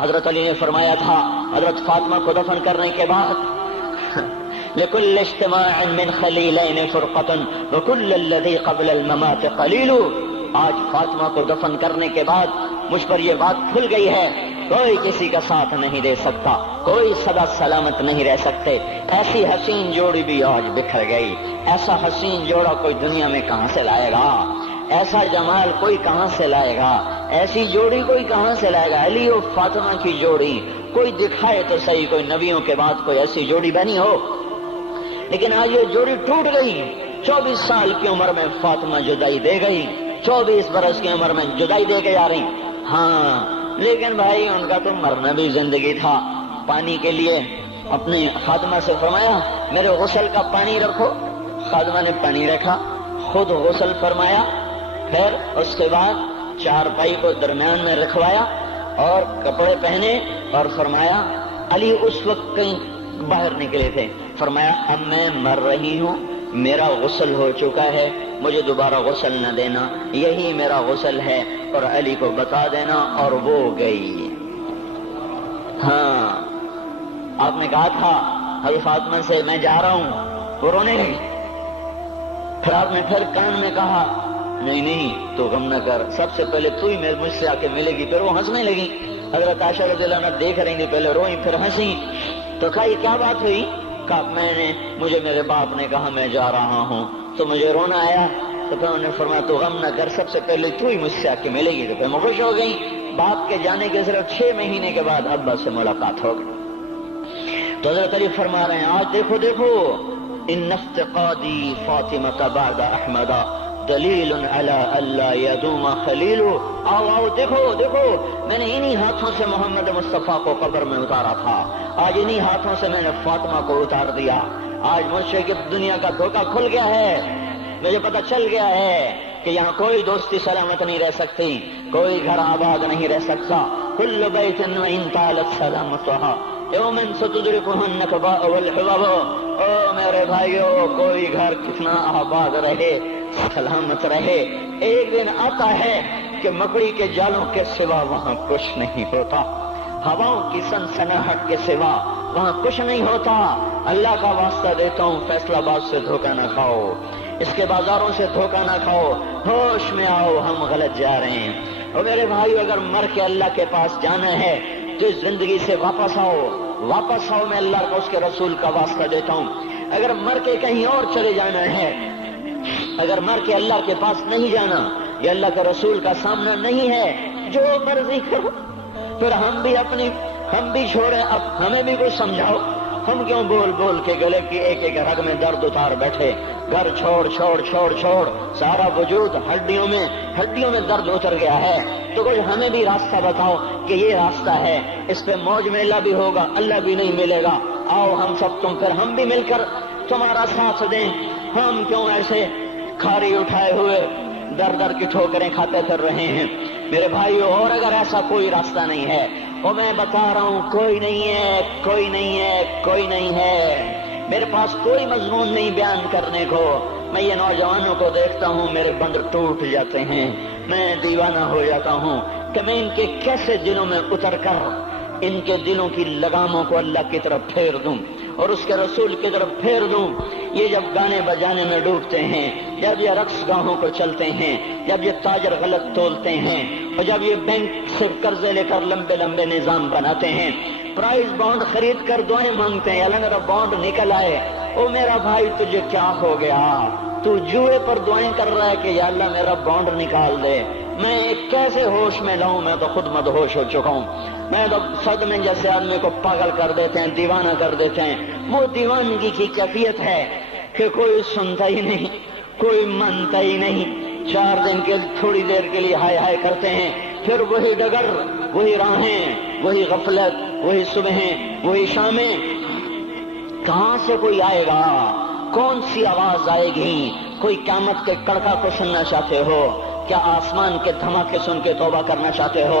حضرت علی نے فرمایا تھا حضرت فاطمہ کو دفن کرنے کے بعد لکل اجتماع من خلیلین فرقۃ وکل الذی قبل الممات قلیل. آج فاطمہ کو دفن کرنے کے بعد مجھ پر یہ بات کھل گئی ہے، کوئی کسی کا ساتھ نہیں دے سکتا، کوئی سدا سلامت نہیں رہ سکتے. ایسی حسین جوڑی بھی آج بکھر گئی. ایسا حسین جوڑا کوئی دنیا میں کہاں سے لائے گا؟ ایسا جمال کوئی کہاں سے لائے گا؟ ایسی جوڑی کوئی کہاں سے لائے گا؟ علی و فاطمہ کی جوڑی کوئی دکھائے تو صحیح، کوئی نبیوں کے بعد کوئی ایسی جوڑی بنی ہو. لیکن آج یہ جوڑی ٹوٹ گئی. 24 سال کی عمر میں فاطمہ جدائی دے گئی، 24 برس کی عمر میں جدائی دے کے جا رہی. ہاں لیکن بھائی ان کا تو مرنا بھی زندگی تھا. پانی کے لیے اپنی خادمہ سے فرمایا میرے غسل کا پانی رکھو. خادمہ نے پانی رکھا، خود غسل فرمایا، پھر اس کے بعد چارپائی کو درمیان میں رکھوایا اور کپڑے پہنے اور فرمایا علی اس وقت کہیں باہر نکلے تھے، فرمایا اب میں مر رہی ہوں، میرا غسل ہو چکا ہے، مجھے دوبارہ غسل نہ دینا، یہی میرا غسل ہے اور علی کو بتا دینا. اور وہ گئی. ہاں آپ نے کہا تھا حضرت فاطمہ سے میں جا رہا ہوں، وہ رونے لگی. پھر آپ نے پھر کان میں کہا نہیں نہیں تو غم نہ کر، سب سے پہلے تو ہی مجھ سے آ کے ملے گی. پھر وہ ہنسنے لگی. حضرت عائشہ رضی اللہ عنہا دیکھ رہی تھی، پہلے روئی پھر ہنسی. تو کہا یہ کیا بات ہوئی؟ کہا مجھے میرے باپ نے کہا میں جا رہا ہوں تو مجھے رونا آیا. تو پھر انہوں نے فرمایا تو غم نہ کر، سب سے پہلے تو ہی مجھ سے آ کے ملے گی. تو پھر میں خوش ہو گئی. باپ کے جانے کے صرف 6 مہینے کے بعد ابا سے ملاقات ہو گئی. تو حضرت علی فرما رہے ہیں آج دیکھو دیکھو ان افتقادی فاطمہ بعد احمد دلیل علی اللہ یدوم خلیل. آؤ آؤ دیکھو دیکھو میں نے انہی ہاتھوں سے محمد مصطفیٰ کو قبر میں اتارا تھا، آج انہی ہاتھوں سے میں نے فاطمہ کو اتار دیا. آج مجھ سے کہ دنیا کا دھوکہ کھل گیا ہے، مجھے پتہ چل گیا ہے کہ یہاں کوئی دوستی سلامت نہیں رہ سکتی، کوئی گھر آباد نہیں رہ سکتا. کل بیت وان طالت سلامتها یوم ستدرکها النکباء والحباب. او میرے بھائیو کوئی گھر کتنا آباد رہے سلامت رہے، ایک دن آتا ہے کہ مکڑی کے جالوں کے سوا وہاں کچھ نہیں ہوتا، ہواؤں کی سنسناہٹ کے سوا وہاں کچھ نہیں ہوتا. اللہ کا واسطہ دیتا ہوں فیصل آباد سے دھوکہ نہ کھاؤ، اس کے بازاروں سے دھوکہ نہ کھاؤ، ہوش میں آؤ ہم غلط جا رہے ہیں. اور میرے بھائیو اگر مر کے اللہ کے پاس جانا ہے تو اس زندگی سے واپس آؤ، واپس آؤ. میں اللہ کا اس کے رسول کا واسطہ دیتا ہوں. اگر مر کے کہیں اور چلے جانا ہے، اگر مر کے اللہ کے پاس نہیں جانا یا اللہ کے رسول کا سامنا نہیں ہے، جو مرضی کرو. پھر ہم بھی چھوڑیں، اب ہمیں بھی کوئی سمجھاؤ. ہم کیوں بول بول کے گلے کی ایک ایک رگ میں درد اتار بیٹھے؟ گھر چھوڑ چھوڑ چھوڑ چھوڑ سارا وجود ہڈیوں میں درد اتر گیا ہے. تو کوئی ہمیں بھی راستہ بتاؤ کہ یہ راستہ ہے، اس پہ موج میلہ بھی ہوگا، اللہ بھی نہیں ملے گا. آؤ ہم سب پھر ہم بھی مل کر تمہارا ساتھ دیں. ہم کیوں ایسے کھاری اٹھائے ہوئے در در کی ٹھوکریں کھاتے پھر رہے ہیں؟ میرے بھائیو اور اگر ایسا کوئی راستہ نہیں ہے، وہ میں بتا رہا ہوں کوئی نہیں ہے، کوئی نہیں ہے، کوئی نہیں ہے. میرے پاس کوئی مضمون نہیں بیان کرنے کو. میں یہ نوجوانوں کو دیکھتا ہوں میرے بند ٹوٹ جاتے ہیں، میں دیوانہ ہو جاتا ہوں کہ میں ان کے کیسے دلوں میں اتر کر ان کے دلوں کی لگاموں کو اللہ کی طرف پھیر دوں اور اس کے رسول کی طرف پھیر دوں. یہ جب گانے بجانے میں ڈوبتے ہیں، جب یہ رقص گاہوں کو چلتے ہیں، جب یہ تاجر غلط تولتے ہیں اور جب یہ بینک سے قرضے لے کر لمبے لمبے نظام بناتے ہیں، پرائز بانڈ خرید کر دعائیں مانگتے ہیں اللہ میرا بانڈ نکل آئے. او میرا بھائی تجھے کیا ہو گیا؟ تو جوئے پر دعائیں کر رہا ہے کہ یا اللہ میرا بانڈ نکال دے. میں کیسے ہوش میں لاؤں؟ میں تو خود مدہوش ہو چکا ہوں. میں تو صدمے جیسے آدمی کو پاگل کر دیتے ہیں، دیوانہ کر دیتے ہیں. وہ دیوانگی کی کیفیت ہے کہ کوئی سنتا ہی نہیں، کوئی مانتا ہی نہیں. 4 دن کے تھوڑی دیر کے لیے ہائے ہائے کرتے ہیں، پھر وہی ڈگر، وہی راہیں، وہی غفلت، وہی صبحیں، وہی شامیں. کہاں سے کوئی آئے گا؟ کون سی آواز آئے گی؟ کوئی قیامت کے کڑکا کو سننا چاہتے ہو؟ کیا آسمان کے دھماکے سن کے توبہ کرنا چاہتے ہو؟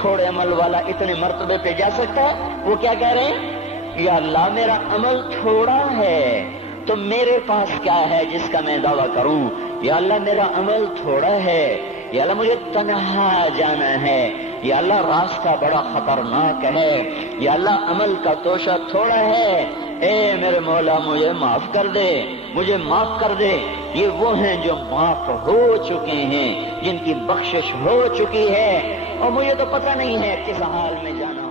تھوڑے عمل والا اتنے مرتبے پہ جا سکتا ہے؟ وہ کیا کہہ رہے ہیں؟ یا اللہ میرا عمل تھوڑا ہے تو میرے پاس کیا ہے جس کا میں دعویٰ کروں؟ یا اللہ میرا عمل تھوڑا ہے، یا اللہ مجھے تنہا جانا ہے، یا اللہ راستہ بڑا خطرناک ہے، یا اللہ عمل کا توشہ تھوڑا ہے، اے میرے مولا مجھے معاف کر دے، مجھے معاف کر دے۔ یہ وہ ہیں جو معاف ہو چکے ہیں، جن کی بخشش ہو چکی ہے، اور مجھے تو پتہ نہیں ہے کس حال میں جانا